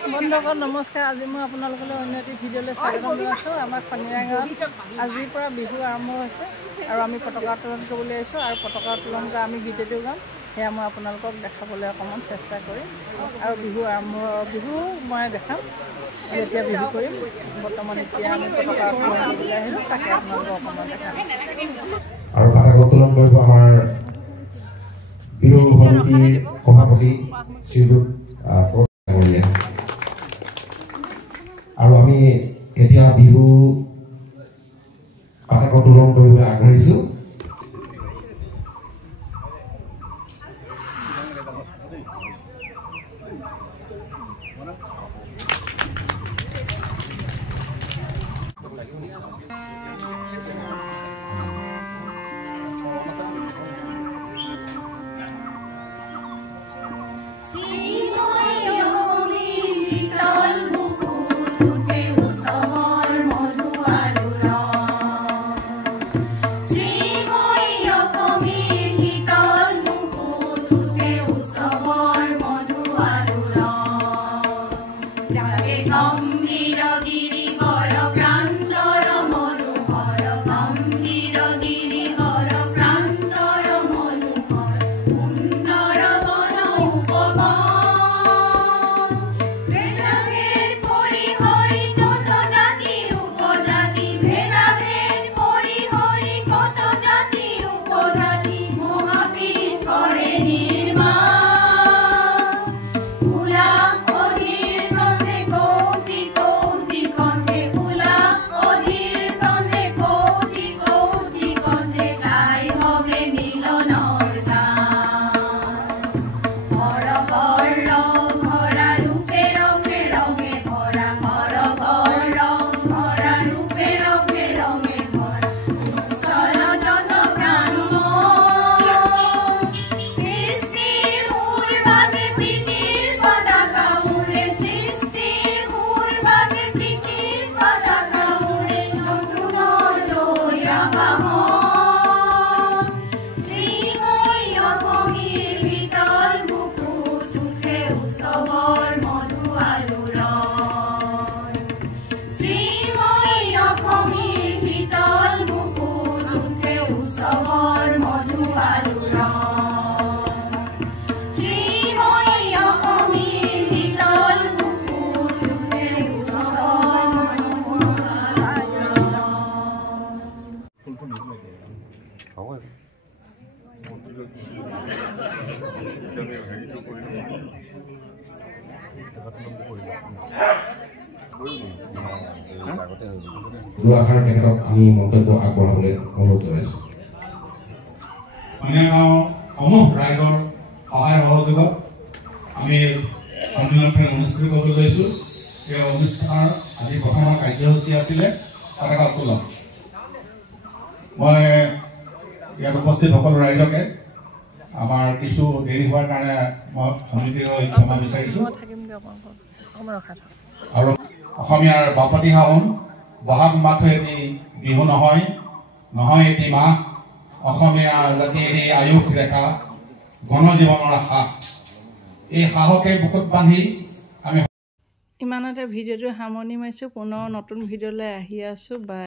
বন্ধুসকল নমস্কাৰ। আজি মই আপোনালোকলৈ অন্য এটি ভিডিঅ'লৈ স্বাগতম জনাইছোঁ। আমাৰ খনিৰা গাঁৱত আজিৰ পৰা বিহু আৰম্ভ হৈছে আৰু আমি পতাকা উত্তোলন কৰিবলৈ আহিছোঁ আৰু পতাকা উত্তোলন কৰি আমি গীতটো গাম। সেয়া মই আপোনালোকক দেখাবলৈ অকণমান চেষ্টা কৰিম আৰু বিহু মই দেখাম যেতিয়া বিহু কৰিম। বৰ্তমান এতিয়া আমি পতাকা উত্তোলন কৰিবলৈ আহিলোঁ, তাকে আপোনালোকক অকণমান দেখাম। আৰু পতাকা উত্তোলন কৰিব আমাৰ বিহু সমিতিৰ সভাপতি শ্ৰীযুত আৰু আমি এতিয়া বিহু পতাকা উত্তোলন কৰিবলৈ আগবাঢ়িছো। দুআষাৰ তেখেতক আমি মন্তব্য আগবঢ়াবলৈ অনুৰোধ জনাইছো। খনিৰা গাঁৱৰ সমূহ ৰাইজৰ সহায় সহযোগত আমি সন্মিলনখন অনুষ্ঠিত কৰিবলৈ লৈছোঁ। এই অনুষ্ঠানৰ আজি প্ৰথমৰ কাৰ্যসূচী আছিলে পতাকা উত্তোলন। মই ইয়াত উপস্থিত সকলো ৰাইজকে আমাৰ কিছু দেৰি হোৱাৰ কাৰণে মই সমিতিৰ ক্ষমা বিচাৰিছোঁ। আৰু অসমীয়াৰ বাপতি সাহোন বহাগ মাথো এটি বিহু নহয় এটি মাহ, অসমীয়া জাতিৰ এই আয়ুস ৰেখা গণজীৱনৰ সাহ, এই সাহকে বুকুত বান্ধি আমি ইমানতে ভিডিঅ'টো সামৰণি মাৰিছোঁ। পুনৰ নতুন ভিডিঅ'লৈ আহি আছোঁ।